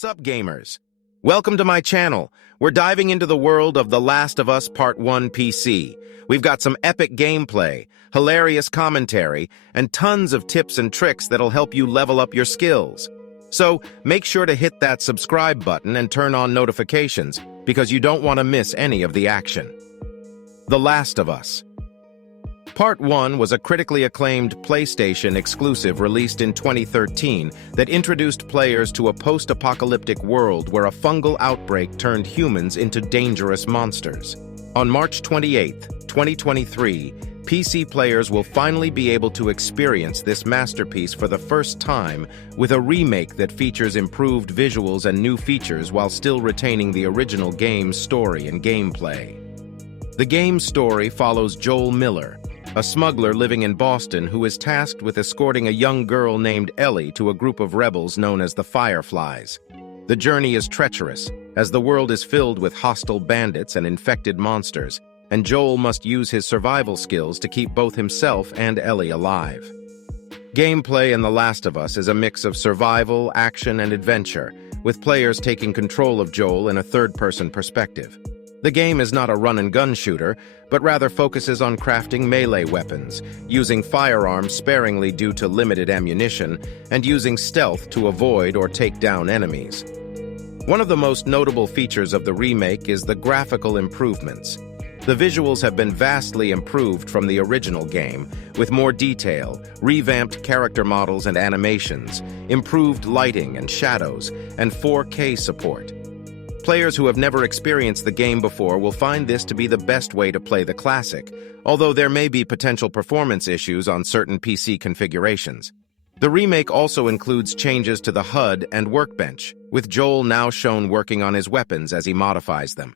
What's up, gamers? Welcome to my channel. We're diving into the world of The Last of Us Part 1 PC. We've got some epic gameplay, hilarious commentary, and tons of tips and tricks that'll help you level up your skills. So make sure to hit that subscribe button and turn on notifications, because you don't want to miss any of the action. The Last of Us. Part 1 was a critically acclaimed PlayStation exclusive released in 2013 that introduced players to a post-apocalyptic world where a fungal outbreak turned humans into dangerous monsters. On March 28, 2023, PC players will finally be able to experience this masterpiece for the first time with a remake that features improved visuals and new features while still retaining the original game's story and gameplay. The game's story follows Joel Miller, a smuggler living in Boston who is tasked with escorting a young girl named Ellie to a group of rebels known as the Fireflies. The journey is treacherous, as the world is filled with hostile bandits and infected monsters, and Joel must use his survival skills to keep both himself and Ellie alive. Gameplay in The Last of Us is a mix of survival, action, and adventure, with players taking control of Joel in a third-person perspective. The game is not a run-and-gun shooter, but rather focuses on crafting melee weapons, using firearms sparingly due to limited ammunition, and using stealth to avoid or take down enemies. One of the most notable features of the remake is the graphical improvements. The visuals have been vastly improved from the original game, with more detail, revamped character models and animations, improved lighting and shadows, and 4K support. Players who have never experienced the game before will find this to be the best way to play the classic, although there may be potential performance issues on certain PC configurations. The remake also includes changes to the HUD and workbench, with Joel now shown working on his weapons as he modifies them.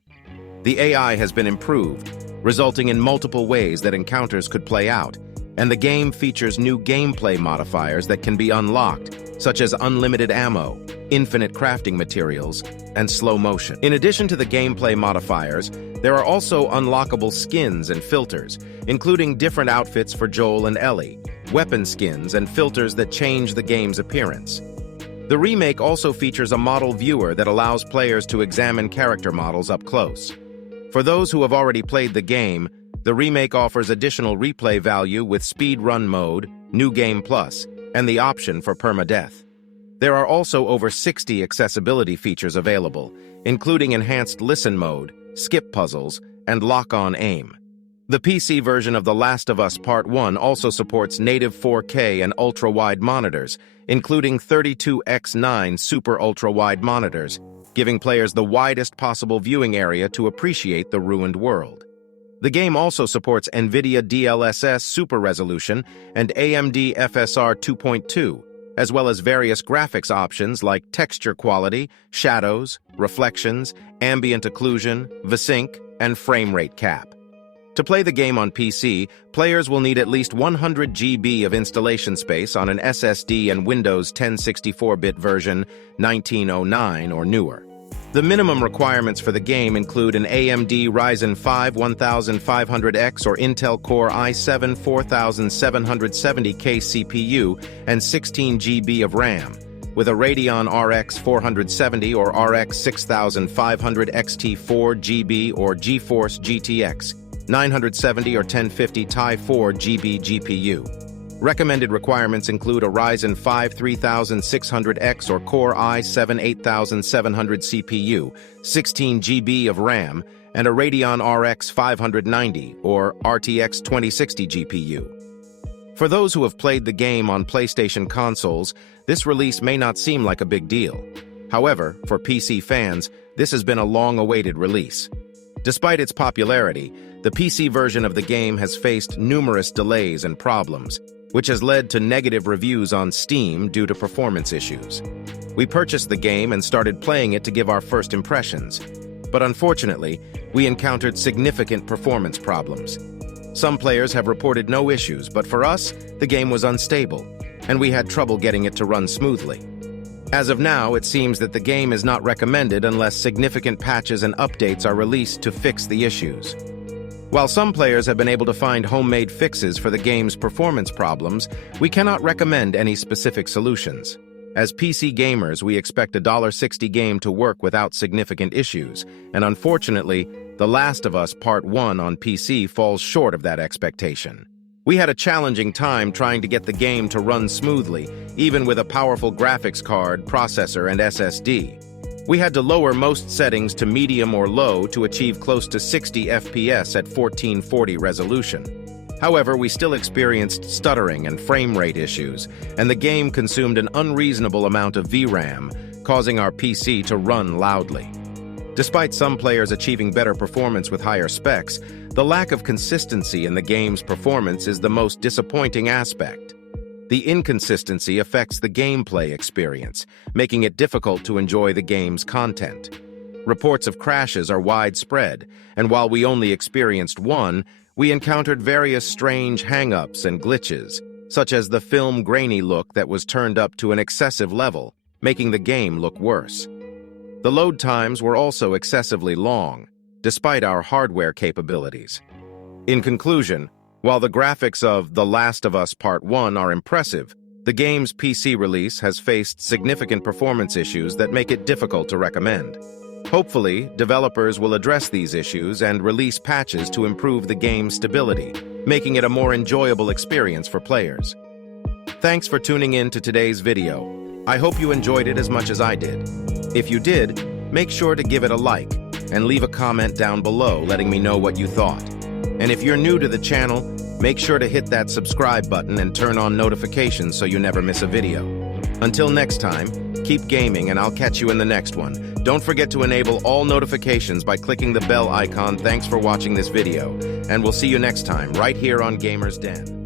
The AI has been improved, resulting in multiple ways that encounters could play out, and the game features new gameplay modifiers that can be unlocked, such as unlimited ammo, infinite crafting materials, and slow motion. In addition to the gameplay modifiers, there are also unlockable skins and filters, including different outfits for Joel and Ellie, weapon skins, and filters that change the game's appearance. The remake also features a model viewer that allows players to examine character models up close. For those who have already played the game, the remake offers additional replay value with Speed Run Mode, New Game Plus, and the option for permadeath. There are also over 60 accessibility features available, including enhanced listen mode, skip puzzles, and lock-on aim. The PC version of The Last of Us Part 1 also supports native 4K and ultra-wide monitors, including 32x9 super ultra-wide monitors, giving players the widest possible viewing area to appreciate the ruined world. The game also supports NVIDIA DLSS Super Resolution and AMD FSR 2.2, as well as various graphics options like texture quality, shadows, reflections, ambient occlusion, VSync, and frame rate cap. To play the game on PC, players will need at least 100 GB of installation space on an SSD and Windows 10 64-bit version 1909 or newer. The minimum requirements for the game include an AMD Ryzen 5 1500X or Intel Core i7 4770K CPU and 16 GB of RAM, with a Radeon RX 470 or RX 6500 XT 4 GB or GeForce GTX 970 or 1050 Ti 4 GB GPU. Recommended requirements include a Ryzen 5 3600X or Core i7 8700 CPU, 16 GB of RAM, and a Radeon RX 590 or RTX 2060 GPU. For those who have played the game on PlayStation consoles, this release may not seem like a big deal. However, for PC fans, this has been a long-awaited release. Despite its popularity, the PC version of the game has faced numerous delays and problems, which has led to negative reviews on Steam due to performance issues. We purchased the game and started playing it to give our first impressions, but unfortunately, we encountered significant performance problems. Some players have reported no issues, but for us, the game was unstable, and we had trouble getting it to run smoothly. As of now, it seems that the game is not recommended unless significant patches and updates are released to fix the issues. While some players have been able to find homemade fixes for the game's performance problems, we cannot recommend any specific solutions. As PC gamers, we expect a $60 game to work without significant issues, and unfortunately, The Last of Us Part 1 on PC falls short of that expectation. We had a challenging time trying to get the game to run smoothly, even with a powerful graphics card, processor, and SSD. We had to lower most settings to medium or low to achieve close to 60 FPS at 1440 resolution. However, we still experienced stuttering and frame rate issues, and the game consumed an unreasonable amount of VRAM, causing our PC to run loudly. Despite some players achieving better performance with higher specs, the lack of consistency in the game's performance is the most disappointing aspect. The inconsistency affects the gameplay experience, making it difficult to enjoy the game's content. Reports of crashes are widespread, and while we only experienced one, we encountered various strange hang-ups and glitches, such as the film grainy look that was turned up to an excessive level, making the game look worse. The load times were also excessively long, despite our hardware capabilities. In conclusion, while the graphics of The Last of Us Part 1 are impressive, the game's PC release has faced significant performance issues that make it difficult to recommend. Hopefully, developers will address these issues and release patches to improve the game's stability, making it a more enjoyable experience for players. Thanks for tuning in to today's video. I hope you enjoyed it as much as I did. If you did, make sure to give it a like and leave a comment down below letting me know what you thought. And if you're new to the channel, make sure to hit that subscribe button and turn on notifications so you never miss a video. Until next time, keep gaming and I'll catch you in the next one. Don't forget to enable all notifications by clicking the bell icon. Thanks for watching this video, and we'll see you next time right here on Gamers Den.